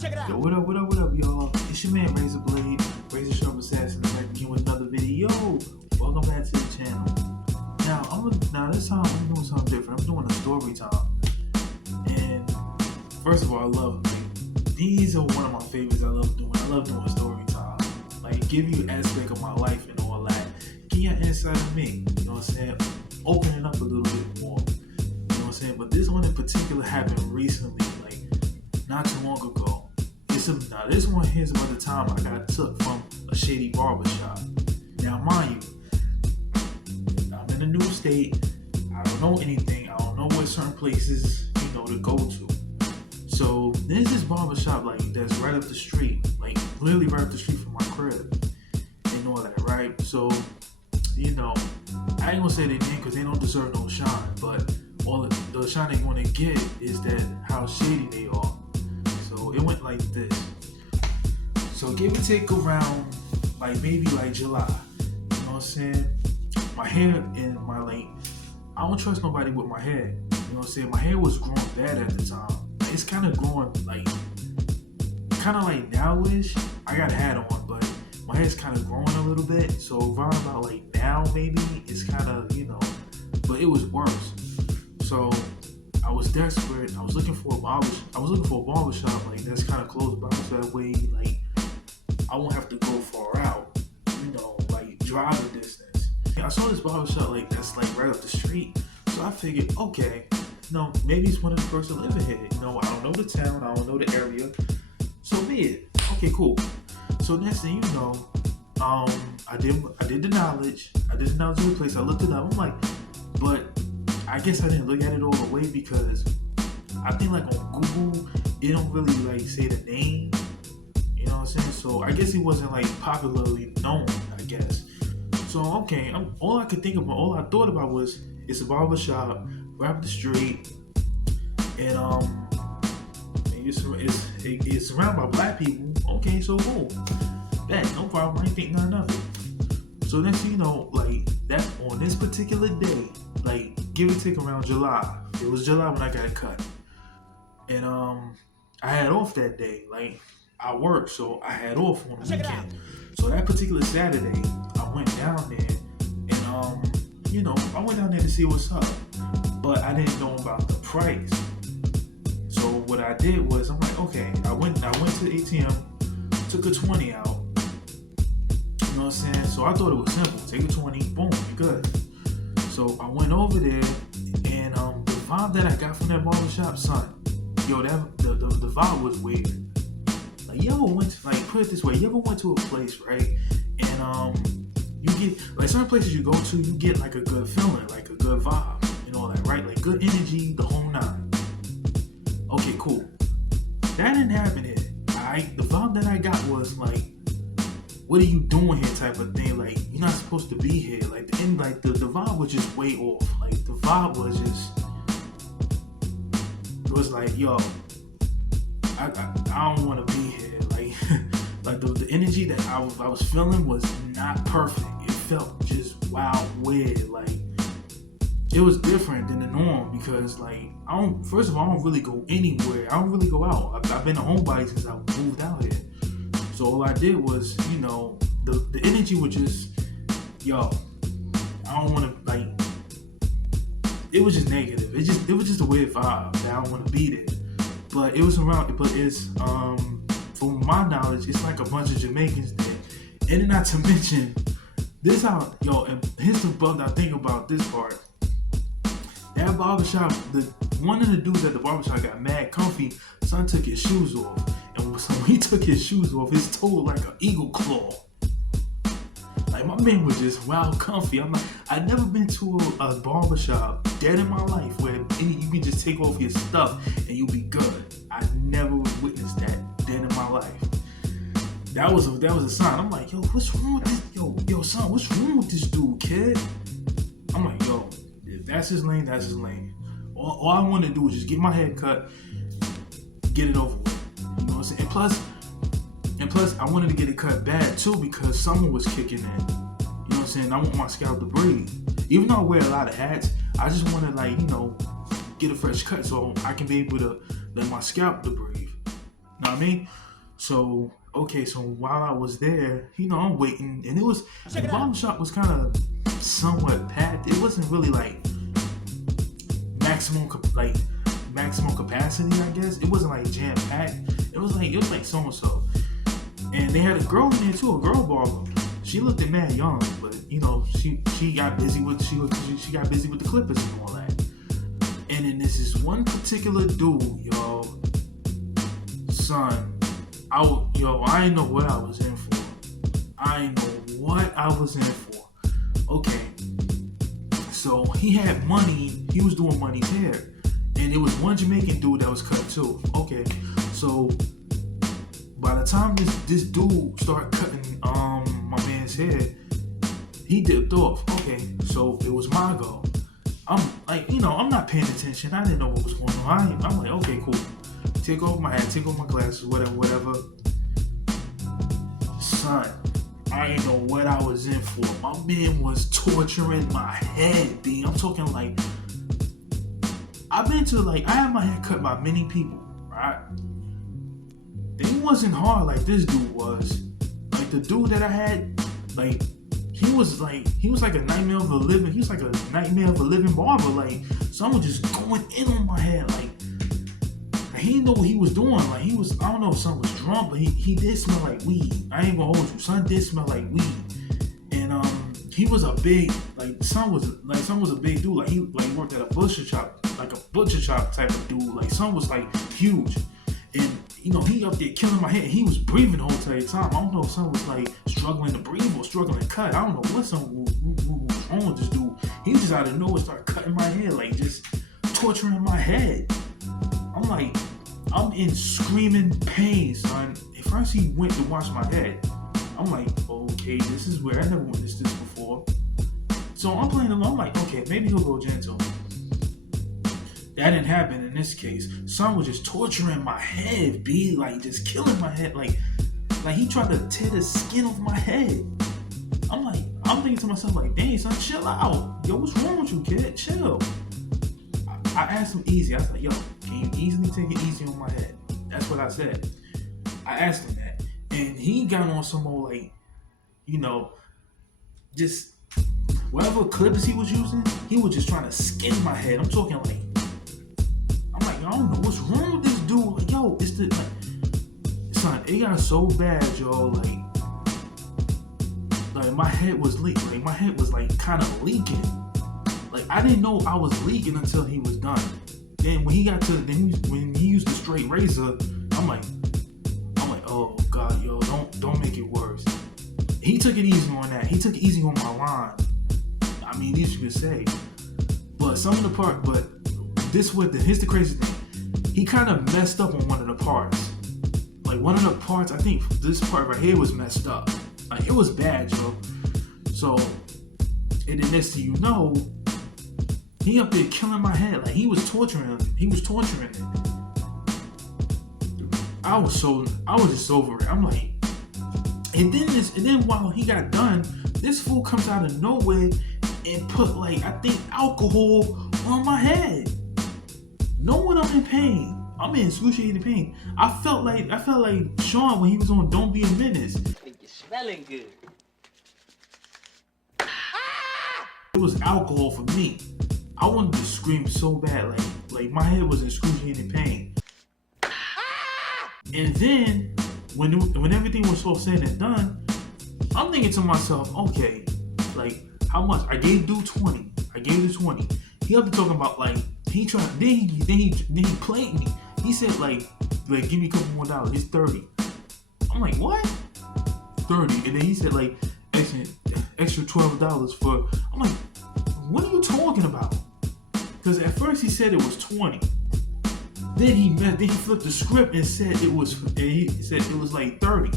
Check it out. Yo, what up, y'all? It's your man Razor Blade, Razor Sharp Assassin, back again with another video. Welcome back to the channel. Now this time I'm doing something different. I'm doing a story time. And first of all, I love these are one of my favorites. I love doing story time. Like give you aspect of my life and all that. Give you an insight of me. You know what I'm saying? Open it up a little bit more. You know what I'm saying? But this one in particular happened recently, like not too long ago. Now this one here's about the time I got took from a shady barbershop. Now mind you, I'm in a new state. I don't know anything. I don't know what certain places, to go to. So there's this barbershop that's right up the street, like literally right up the street from my crib and all that, right? So, I ain't gonna say they didn't because they don't deserve no shine, but all the shine they're gonna get is that how shady they are. So it went like this. So give or take around maybe July. You know what I'm saying? My hair and I don't trust nobody with my hair. You know what I'm saying? My hair was growing bad at the time. It's kind of growing like nowish. I got a hat on, but my hair's kind of growing a little bit. So around about now maybe it's kind of, but it was worse. So I was desperate. I was looking for a barbershop that's kind of close by, so that way I won't have to go far out, driving distance. I saw this barbershop that's right up the street, so I figured, okay, maybe it's one of the first to live in here. I don't know the town, I don't know the area, so be it. Okay, cool. So next thing you know, I did the knowledge. I did the knowledge of the place. I looked it up. I'm like, but I guess I didn't look at it all the way because I think on Google it don't really say the name. You know what I'm saying? So I guess it wasn't popularly known, I guess. So okay, all I thought about was it's a barbershop right up the street, and it's surrounded by black people. Okay, so cool. That no problem. I ain't think none of it. So next thing you know, that on this particular day, give or take around July. It was July when I got cut. And I had off that day. I worked, so I had off on the weekend. So that particular Saturday, I went down there and I went down there to see what's up. But I didn't know about the price. So what I did was I'm like, okay, I went to the ATM, took a 20 out. You know what I'm saying? So I thought it was simple. Take a 20, boom, you're good. So I went over there, and the vibe that I got from that barbershop, son, the vibe was weird. You ever went to, put it this way, you ever went to a place, right? And you get certain places you go to, you get a good feeling, a good vibe, and all that, right? Good energy, the whole nine. Okay, cool. That didn't happen here. The vibe that I got was what are you doing here type of thing. You're not supposed to be here. The vibe was just way off. The vibe was just, it was yo, I don't want to be here. The energy that I was feeling was not perfect. It felt just wild, weird. It was different than the norm because first of all, I don't really go anywhere. I don't really go out. I've been a homebody since I moved out here. So all I did was, the energy was just, I don't want to, it was just negative. It was just a weird vibe that I don't want to be there. But it's, from my knowledge, it's a bunch of Jamaicans there. And then not to mention, and here's the bug I think about this part. That barbershop, one of the dudes at the barbershop got mad comfy. Son took his shoes off. And so when he took his shoes off, his toe looked like an eagle claw. My man was just wild comfy. I've never been to a barbershop dead in my life where you can just take off your stuff and you'll be good. I never witnessed that dead in my life. That was a sign. I'm like, yo, what's wrong with this? Yo, son, what's wrong with this dude, kid? I'm like, yo, if that's his lane, that's his lane. All I want to do is just get my hair cut, get it over with. You know what I'm saying? And plus, I wanted to get it cut bad too because someone was kicking in. You know what I'm saying? I want my scalp to breathe. Even though I wear a lot of hats, I just want to get a fresh cut so I can be able to let my scalp to breathe. Know what I mean? So okay, so while I was there, I'm waiting, and the barbershop was kind of somewhat packed. It wasn't really like maximum like maximum capacity, I guess. It wasn't like jam packed. It was like so and so, and they had a girl in there too, a girl barber. She looked at mad young, but she got busy with she got busy with the clippers and all that. And then this is one particular dude, son. I didn't know what I was in for. I didn't know what I was in for. Okay, so he had money. He was doing money's hair, and it was one Jamaican dude that was cut too. Okay, so by the time this dude started cutting my man's hair, he dipped off. Okay, so it was my go. I'm like, I'm not paying attention. I didn't know what was going on. I'm like, okay, cool. Take off my hat, take off my glasses, whatever. Son, I didn't know what I was in for. My man was torturing my head, B. I'm talking like, I had my hair cut by many people, right? It wasn't hard like this dude was. Like the dude that I had, like, he was like a nightmare of a living barber. Like, someone just going in on my head. Like he didn't know what he was doing. Like I don't know if son was drunk, but he did smell like weed. I ain't gonna hold you. Son did smell like weed. And he was a big, son was a big dude. Like he worked at a butcher shop type of dude. Like son was like huge. And he up there killing my head. He was breathing the whole entire time. I don't know if son was like struggling to breathe or struggling to cut. I don't know what was wrong with this dude. He just out of nowhere started cutting my head, like just torturing my head. I'm in screaming pain, son. At first he went to wash my head. I'm like, okay, this is weird. I never witnessed this before. So I'm playing along. I'm like, okay, maybe he'll go gentle. That didn't happen in this case. Son was just torturing my head, B, like just killing my head, like he tried to tear the skin off my head. I'm thinking to myself, like, dang, son, chill out. Yo, what's wrong with you, kid? Chill. I asked him easy. I was like, yo, can you easily take it easy on my head? That's what I said. I asked him that, and he got on some more just whatever clippers he was using. He was just trying to skin my head. I'm talking like. I don't know what's wrong with this dude. Like, yo, it's son, it got so bad, yo. Like my head was leaking. Like my head was like kind of leaking. Like I didn't know I was leaking until he was done. Then when when he used the straight razor, I'm like, oh god, yo, don't make it worse. He took it easy on that. He took it easy on my line. I mean, this you could say. But here's the crazy thing. He kind of messed up on one of the parts. Like one of the parts, I think this part right here was messed up. Like it was bad, yo. So, and then next thing you know, he up there killing my head. Like he was torturing it. I was just over it. I'm like, and then while he got done, this fool comes out of nowhere and put I think alcohol on my head. Knowing I'm in pain. I'm in excruciating pain. I felt like Sean when he was on Don't Be a Menace. I think you're smelling good. It was alcohol for me. I wanted to scream so bad, like my head was in excruciating pain. And then when everything was all said and done, I'm thinking to myself, okay, like how much? I gave dude 20. I gave him 20. He up to talking about he tried. Then he played me. He said like give me a couple more dollars. It's 30. I'm like, what? 30. And then he said extra $12 for. I'm like, what are you talking about? Because at first he said it was 20. Then he flipped the script and said it was like 30.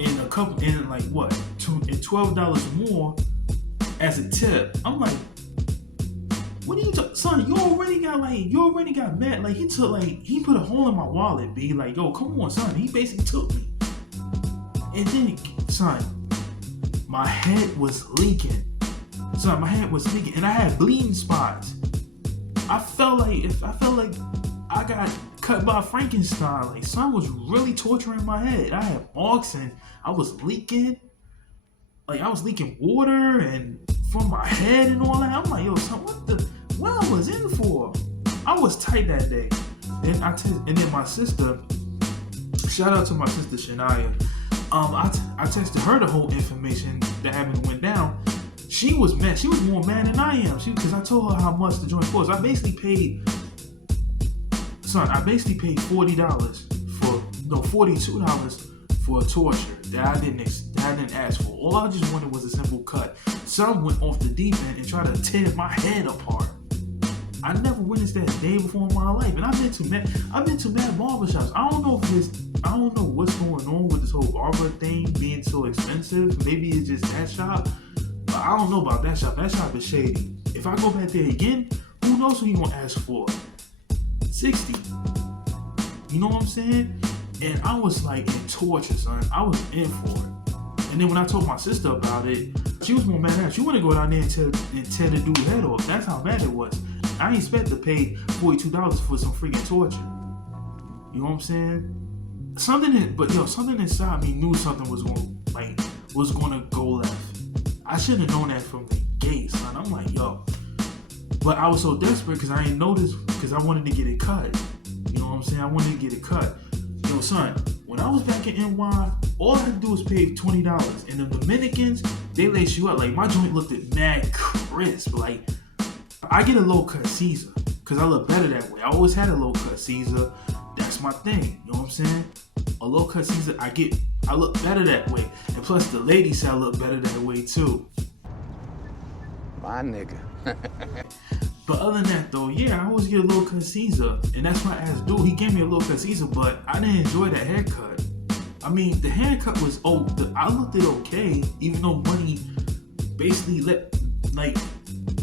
And $12 more as a tip. I'm like, what are you son? You already got mad. Like he put a hole in my wallet, B. Like, yo, come on, son. He basically took me. And then, son, my head was leaking. Son, my head was leaking, and I had bleeding spots. I felt like I got cut by Frankenstein. Like, son was really torturing my head. I had marks and I was leaking. Like, I was leaking water and from my head and all that. I'm like, yo, son, what I was in for? I was tight that day. And then my sister, shout out to my sister Shania. I texted her the whole information that happened went down. She was mad. She was more mad than I am. Because I told her how much the joint was. I basically paid $42 for a torture that I didn't ask for. All I just wanted was a simple cut. Some went off the deep end and tried to tear my head apart. I never witnessed that day before in my life, and I've been to mad barbershops. I don't know what's going on with this whole barber thing being so expensive. Maybe it's just that shop, but I don't know about that shop. That shop is shady. If I go back there again, who knows what he gonna ask for? 60. You know what I'm saying? And I was like in torture, son. I was in for it. And then when I told my sister about it, she was more mad at it. She wanted to go down there and tear the dude's head off. That's how bad it was. I ain't expect to pay $42 for some freaking torture. You know what I'm saying? Something inside me knew something was gonna go left. I should have known that from the gate, son. I'm like, yo. But I was so desperate because I ain't noticed because I wanted to get it cut. You know what I'm saying? I wanted to get it cut. Yo, son, when I was back in NY, all I had to do was pay $20. And the Dominicans, they lace you up. Like, my joint looked at mad crisp. Like, I get a low cut Caesar because I look better that way. I always had a low cut Caesar. That's my thing. You know what I'm saying? A low cut Caesar, I look better that way. And plus, the ladies say I look better that way too. My nigga. But other than that though, yeah, I always get a low cut Caesar. And that's my ass dude. He gave me a low cut Caesar, but I didn't enjoy that haircut. I mean, the haircut was I looked it okay, even though money basically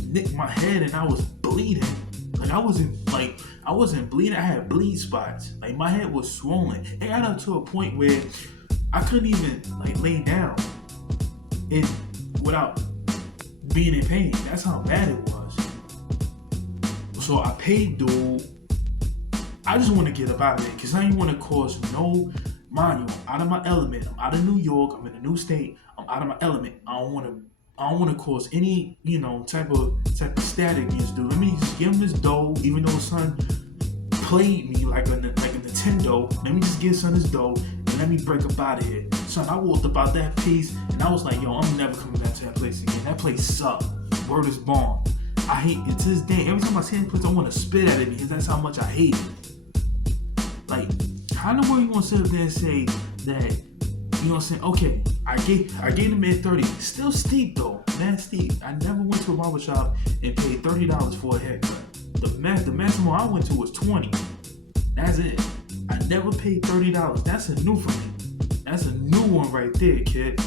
nicked my head and I was bleeding. Like, I wasn't bleeding. I had bleed spots. Like, my head was swollen. It got up to a point where I couldn't even lay down without being in pain. That's how bad it was. So I paid dude. I just want to get up out of it because I didn't want to cause no. Mind you, I'm out of my element. I'm out of New York. I'm in a new state. I'm out of my element. I don't want to cause any, type of static against dude. Let me just give him this dough, even though son played me like a Nintendo. Let me just give son this dough and let me break up out of here. Son, I walked about that piece and I was like, yo, I'm never coming back to that place again. That place sucked. Word is born. I hate it to this day. Every time I see that place, I want to spit at it because that's how much I hate it. Like, how in the world you gonna sit up there and say that? You know what I'm saying? Okay, I gave him at 30. Still steep though, man, steep. I never went to a barbershop and paid $30 for a haircut. The maximum I went to was 20. That's it. I never paid $30. That's a new for me. That's a new one right there, kid.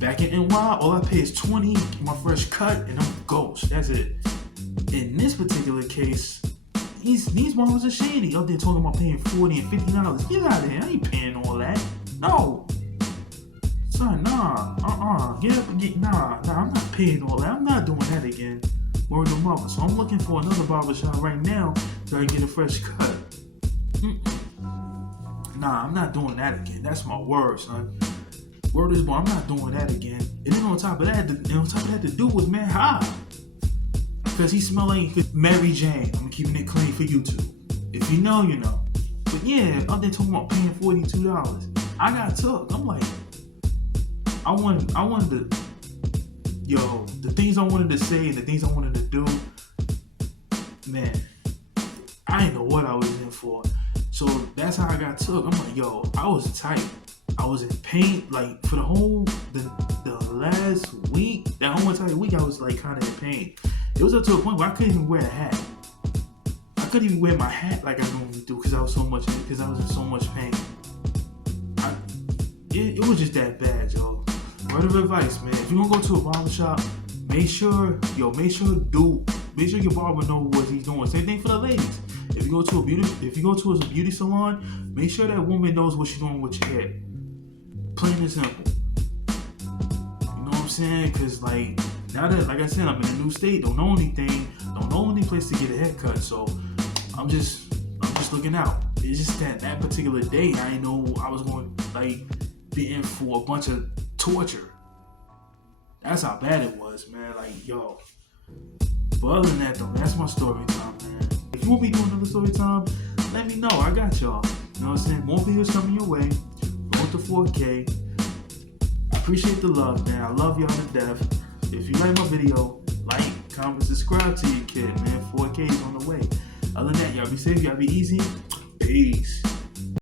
Back in NY, all I pay is 20, my fresh cut, and I'm ghost. That's it. In this particular case, these barbers are shady. Up there talking about paying $40 and $50. Get out of here. I ain't paying all that. No. Son, nah. Get up and nah, I'm not paying all that. I'm not doing that again. Word of mother. So I'm looking for another barbershop right now so I can get a fresh cut. Nah, I'm not doing that again. That's my word, son. Word is born. I'm not doing that again. And then on top of that, the dude was mad high. Because he smelled like Mary Jane. I'm keeping it clean for you two. If you know, you know. But yeah, up there talking about paying $42. I got took. I'm like, I wanted to, the things I wanted to say and the things I wanted to do, man, I didn't know what I was in for. So that's how I got took. I'm like, I was tight. I was in pain, like for the last week, that whole entire week I was like kind of in pain. It was up to a point where I couldn't even wear a hat. I couldn't even wear my hat like I normally do because I was in so much pain. It was just that bad, yo. Word of advice, man. If you're gonna go to a barbershop, make sure your barber know what he's doing. Same thing for the ladies. If you go to a beauty salon, make sure that woman knows what she's doing with your hair. Plain and simple. You know what I'm saying? Cause now that, like I said, I'm in a new state, don't know anything, don't know any place to get a haircut, so I'm just looking out. it's just that particular day, I didn't know I was going to like be in for a bunch of torture. That's how bad it was, man. Like, yo. But other than that, though, that's my story time, man. If you want me to do another story time, let me know. I got y'all. You know what I'm saying? More videos coming your way. Road to 4K. I appreciate the love, man. I love y'all to death. If you like my video, like, comment, subscribe to your kid, man. 4K is on the way. Other than that, y'all be safe. Y'all be easy. Peace.